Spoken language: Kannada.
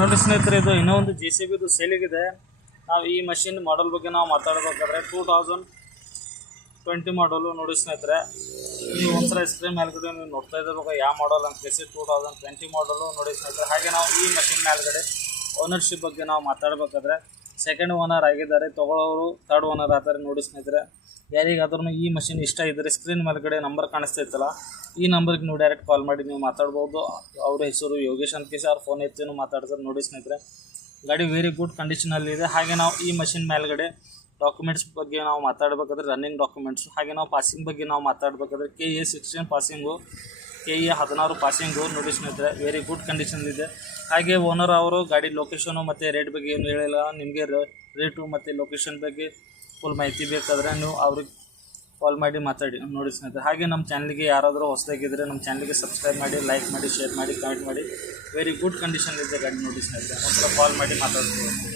ನೋಡಿ ಸ್ನೇಹಿತರೆ, ಇದು ಇನ್ನೂ ಒಂದು JCB ಸೇಲಿಗಿದೆ. ನಾವು ಈ ಮಷಿನ್ ಮಾಡಲ್ ಬಗ್ಗೆ ನಾವು ಮಾತಾಡಬೇಕಾದ್ರೆ 2020 ಮಾಡಲು ನೋಡಿ ಸ್ನೇಹಿತರೆ. ನೀವು ಒಂದ್ಸಲ ಸ್ಕ್ರೀನ್ ಮೇಲ್ಗಡೆ ನೀವು ನೋಡ್ತಾ ಇದ್ದಾಗ ಯಾವ ಮಾಡಲ್ ಅಂತ ಕೇಳಿಸಿ 2020 ಮಾಡಲು ನೋಡಿ ಸ್ನೇಹಿತರೆ. ಹಾಗೆ ನಾವು ಈ ಮಷಿನ್ ಮೇಲ್ಗಡೆ ಓನರ್ಶಿಪ್ ಬಗ್ಗೆ ನಾವು ಮಾತಾಡಬೇಕಾದ್ರೆ ಸೆಕೆಂಡ್ ಓನರ್ ಆಗಿದ್ದಾರೆ, ತಗೊಳ್ಳೋರು ಥರ್ಡ್ ಓನರ್ ಆಗ್ತಾರೆ ನೋಡಿ ಸ್ನೇಹಿತರೆ. ಯಾರಿಗಾದ್ರೂ ಈ ಮಷಿನ್ ಇಷ್ಟ ಇದ್ದರೆ ಸ್ಕ್ರೀನ್ ಮೇಲ್ಗಡೆ ನಂಬರ್ ಕಾಣಿಸ್ತಾ ಈ ನಂಬರ್ಗೆ ನೀವು ಡೈರೆಕ್ಟ್ ಕಾಲ್ ಮಾಡಿ ನೀವು ಮಾತಾಡ್ಬೋದು. ಅವ್ರ ಹೆಸರು ಯೋಗೇಶ್ ಅಂತ ಕೇಸಿ ಅವ್ರ ಫೋನ್ ಎತ್ತಿನೂ ಮಾತಾಡ್ತಾರೆ ನೋಡಿ ಸ್ನೇಹಿತರೆ. ಗಾಡಿ ವೆರಿ ಗುಡ್ ಕಂಡೀಷನಲ್ಲಿದೆ. ಹಾಗೆ ನಾವು ಈ ಮಷಿನ್ ಮೇಲ್ಗಡೆ ಡಾಕ್ಯುಮೆಂಟ್ಸ್ ಬಗ್ಗೆ ನಾವು ಮಾತಾಡಬೇಕಾದ್ರೆ ರನ್ನಿಂಗ್ ಡಾಕ್ಯುಮೆಂಟ್ಸು, ಹಾಗೆ ನಾವು ಪಾಸಿಂಗ್ ಬಗ್ಗೆ ನಾವು ಮಾತಾಡಬೇಕಾದ್ರೆ KA 16 ಪಾಸಿಂಗು, KA 16 ಪಾಸಿಂಗು ನೋಡಿ ಸ್ನೇಹಿತರೆ. ವೆರಿ ಗುಡ್ ಕಂಡೀಷನ್ಲಿದೆ. ಹಾಗೆ ಓನರ್ ಅವರು ಗಾಡಿ ಲೊಕೇಶನು ಮತ್ತು ರೇಟ್ ಬಗ್ಗೆ ಏನು ಹೇಳಿಲ್ಲ. ನಿಮಗೆ ರೇಟು ಮತ್ತು ಲೊಕೇಶನ್ ಬಗ್ಗೆ ಫುಲ್ ಮಾಹಿತಿ ಬೇಕಾದರೆ ನೀವು ಅವ್ರಿಗೆ ಕಾಲ್ ಮಾಡಿ ಮಾತಾಡಿ ನೋಡಿ ಸ್ನೇಹಿತರೆ. ಹಾಗೆ ನಮ್ಮ ಚಾನಲ್ಗೆ ಯಾರಾದರೂ ಹೊಸದಾಗಿದ್ದರೆ ನಮ್ಮ ಚಾನಲ್ಗೆ ಸಬ್ಸ್ಕ್ರೈಬ್ ಮಾಡಿ, ಲೈಕ್ ಮಾಡಿ, ಶೇರ್ ಮಾಡಿ, ಕಮೆಂಟ್ ಮಾಡಿ. ವೆರಿ ಗುಡ್ ಕಂಡೀಷನ್ ಇದೆ ಗಾಡಿ ನೋಡಿ ಸ್ನೇಹಿತರೆ. ಒಂದ್ಸಲ ಕಾಲ್ ಮಾಡಿ ಮಾತಾಡ್ತೀವಿ.